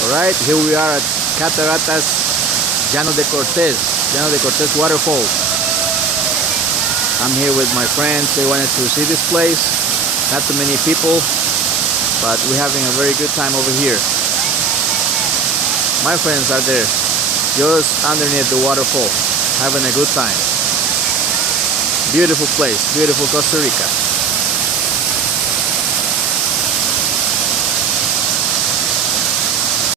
Alright, here we are at Cataratas Llano de Cortez waterfall. I'm here with my friends. They wanted to see this place. Not too many people, but we're having a very good time over here. My friends are there, just underneath the waterfall, having a good time. Beautiful place, beautiful Costa Rica.